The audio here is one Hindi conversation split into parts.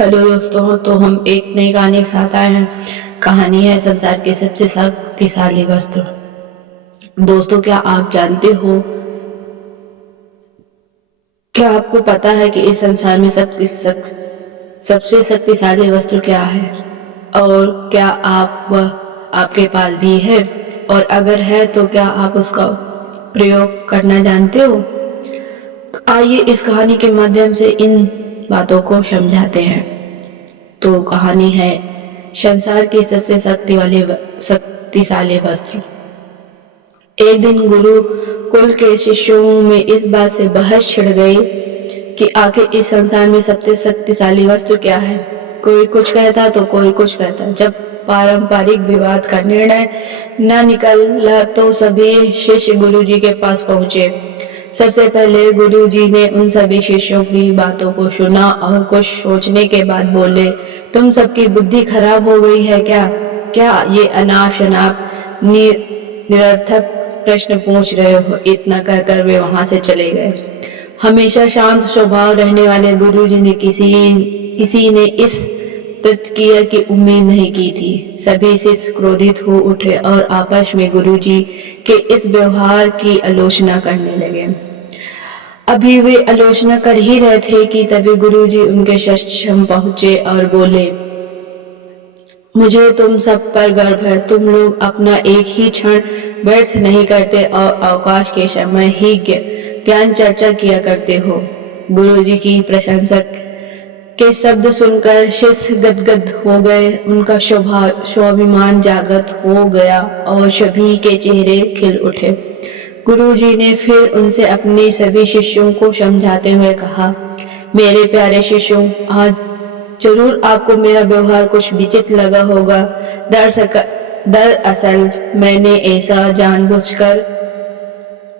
हेलो दोस्तों, तो हम एक नई कहानी के साथ आए हैं। कहानी है संसार के सबसे शक्तिशाली वस्त्र। दोस्तों, क्या आप जानते हो, क्या आपको पता है कि इस संसार में सबसे शक्तिशाली वस्त्र क्या है? और क्या वह आपके पास भी है? और अगर है तो क्या आप उसका प्रयोग करना जानते हो? तो आइए इस कहानी के माध्यम से इन बातों को समझाते हैं। तो कहानी है संसार के सबसे शक्तिशाली वस्त्र। एक दिन गुरुकुल के शिष्यों में इस बात से बहस छिड़ गई कि आखिर इस संसार में सबसे शक्तिशाली वस्त्र क्या है। कोई कुछ कहता तो कोई कुछ कहता। जब पारंपरिक विवाद का निर्णय न निकला तो सभी शिष्य गुरुजी के पास पहुंचे। सबसे पहले गुरुजी ने उन सभी शिष्यों की बातों को सुना और कुछ सोचने के बाद बोले, तुम सबकी बुद्धि खराब हो गई है क्या? क्या ये अनाप शनाप निरर्थक प्रश्न पूछ रहे हो? इतना कहकर वे वहां से चले गए। हमेशा शांत स्वभाव रहने वाले गुरुजी ने किसी ने इस प्रतिक्रिया की उम्मीद नहीं की थी। सभी शिष्य क्रोधित हो उठे और आपस में गुरुजी के इस व्यवहार की आलोचना करने लगे। अभी वे आलोचना कर ही रहे थे कि तभी गुरुजी उनके समक्ष पहुंचे और बोले, मुझे तुम सब पर गर्व है। तुम लोग अपना एक ही क्षण व्यर्थ नहीं करते और अवकाश के समय ही ज्ञान चर्चा किया करते हो। गुरुजी की प्रशंसक के शब्द सुनकर शिष्य गदगद हो गए। उनका स्वाभिमान जागृत हो गया और सभी के चेहरे खिल उठे। गुरुजी ने फिर उनसे अपने सभी शिष्यों को समझाते हुए कहा, मेरे प्यारे शिष्यों, आज जरूर आपको मेरा व्यवहार कुछ विचित्र लगा होगा। दरअसल मैंने ऐसा जानबूझकर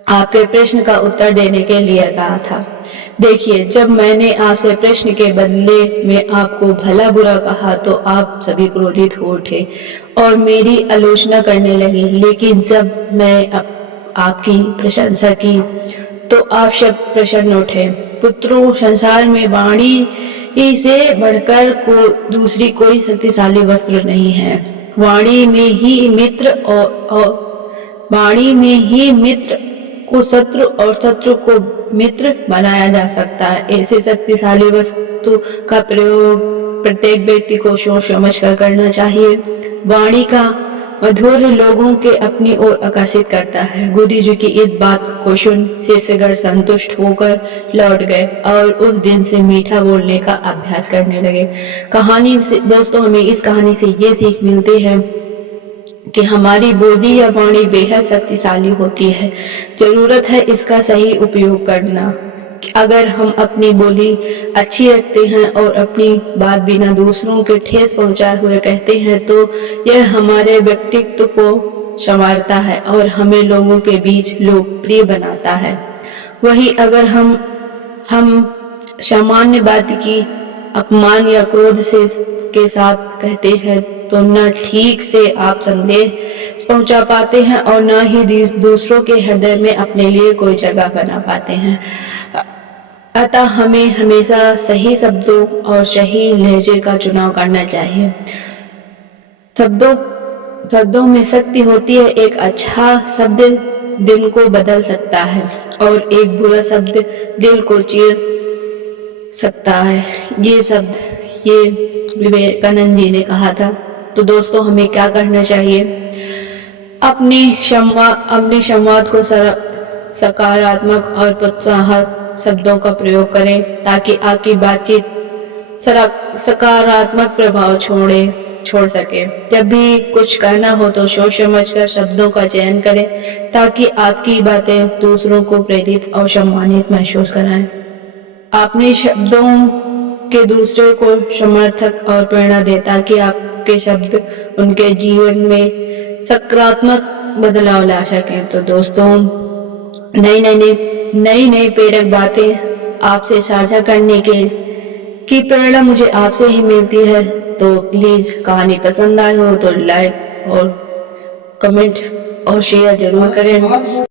आपके प्रश्न का उत्तर देने के लिए कहा था। देखिए, जब मैंने आपसे प्रश्न के बदले में आपको भला बुरा कहा तो आप सभी क्रोधित हो उठे और मेरी आलोचना करने लगे। लेकिन जब मैं आपकी प्रशंसा की तो आप सब प्रसन्न उठे। पुत्रों, संसार में वाणी से बढ़कर दूसरी कोई शक्तिशाली वस्त्र नहीं है। वाणी में ही मित्र को शत्रु और शत्रु को मित्र बनाया जा सकता है। ऐसे शक्तिशाली वस्तु का प्रयोग प्रत्येक व्यक्ति को सोच समझ कर करना चाहिए। वाणी का मधुर लोगों के अपनी ओर आकर्षित करता है। गुरुजी की इस बात को सुन शिष्यगण संतुष्ट होकर लौट गए और उस दिन से मीठा बोलने का अभ्यास करने लगे। कहानी से दोस्तों, हमें इस कहानी से ये सीख मिलती है कि हमारी बोली या वाणी बेहद शक्तिशाली होती है। जरूरत है इसका सही उपयोग करना। अगर हम अपनी बोली अच्छी रखते हैं और अपनी बात बिना दूसरों के ठेस पहुंचाए हुए कहते हैं तो यह हमारे व्यक्तित्व को संवारता है और हमें लोगों के बीच लोकप्रिय बनाता है। वही अगर हम सामान्य बात की अपमान या क्रोध के साथ कहते हैं तो न ठीक से आप संदेश पहुंचा पाते हैं और न ही दूसरों के हृदय में अपने लिए कोई जगह बना पाते हैं। अतः हमें हमेशा सही शब्दों और सही लहजे का चुनाव करना चाहिए। शब्दों में शक्ति होती है। एक अच्छा शब्द दिल को बदल सकता है और एक बुरा शब्द दिल को चीर सकता है। ये विवेकानंद जी ने कहा था। तो दोस्तों, हमें क्या करना चाहिए? अपने संवाद को सकारात्मक और प्रोत्साहक शब्दों का प्रयोग करें ताकि आपकी बातचीत सकारात्मक प्रभाव छोड़ सके। जब भी कुछ कहना हो तो सोच समझकर शब्दों का चयन करें ताकि आपकी बातें दूसरों को प्रेरित और सम्मानित महसूस कराएं। अपने शब्दों के दूसरे को समर्थक और प्रेरणा दे ताकि आपके शब्द उनके जीवन में सकारात्मक बदलाव ला सके। तो दोस्तों, नई प्रेरक बातें आपसे साझा करने की प्रेरणा मुझे आपसे ही मिलती है। तो प्लीज कहानी पसंद आए हो तो लाइक और कमेंट और शेयर जरूर करें।